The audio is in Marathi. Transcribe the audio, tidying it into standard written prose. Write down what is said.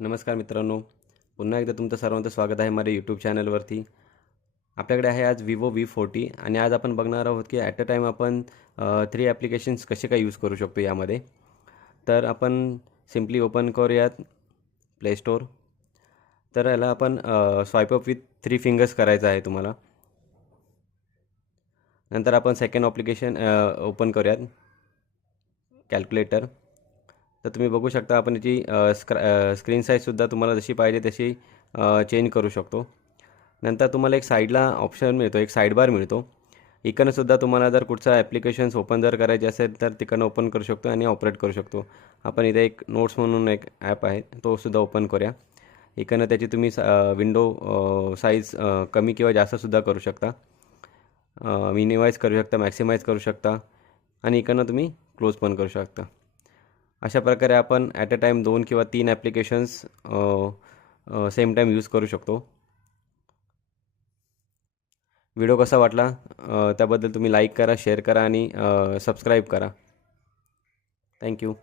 नमस्कार मित्रांनो, पुन्हा एकदा तुमचं सर्वांचं स्वागत आहे माझ्या यूट्यूब चॅनलवरती. आपल्याकडे आहे आज विवो V40 आणि आज आपण बघणार आहोत की ॲट अ टाईम आपण 3 ॲप्लिकेशन्स कसे काय यूज करू शकतो यामध्ये. तर आपण सिम्पली ओपन करूयात प्ले स्टोअर. तर याला आपण स्वाईप अप विथ 3 फिंगर्स करायचं आहे तुम्हाला. नंतर आपण सेकंड ॲप्लिकेशन ओपन करूयात कॅल्क्युलेटर. तर तुम्ही बघू शकता आपण याची स्क्रीन साईजसुद्धा तुम्हाला जशी पाहिजे तशी चेंज करू शकतो. नंतर तुम्हाला एक साईडला ऑप्शन मिळतो, एक साईडबार मिळतो. इकडनंसुद्धा तुम्हाला जर कुठचं ॲप्लिकेशन्स ओपन जर करायचे असेल तर तिकडनं ओपन करू शकतो आणि ऑपरेट करू शकतो. आपण इथे एक नोट्स म्हणून एक ॲप आहे, तो सुद्धा ओपन करूया. इकडनं त्याची तुम्ही विंडो साईज कमी किंवा जास्तसुद्धा करू शकता. मिनिमाइज करू शकता, मॅक्सिमाइज करू शकता आणि इकडनं तुम्ही क्लोज पण करू शकता. अशा प्रकारे आपण ॲट अ टाईम 2 किंवा 3 ॲप्लिकेशन्स सेम टाईम यूज करू शकतो. व्हिडिओ कसा वाटला त्याबद्दल तुम्ही लाईक करा, शेअर करा आणि सबस्क्राईब करा. थँक्यू.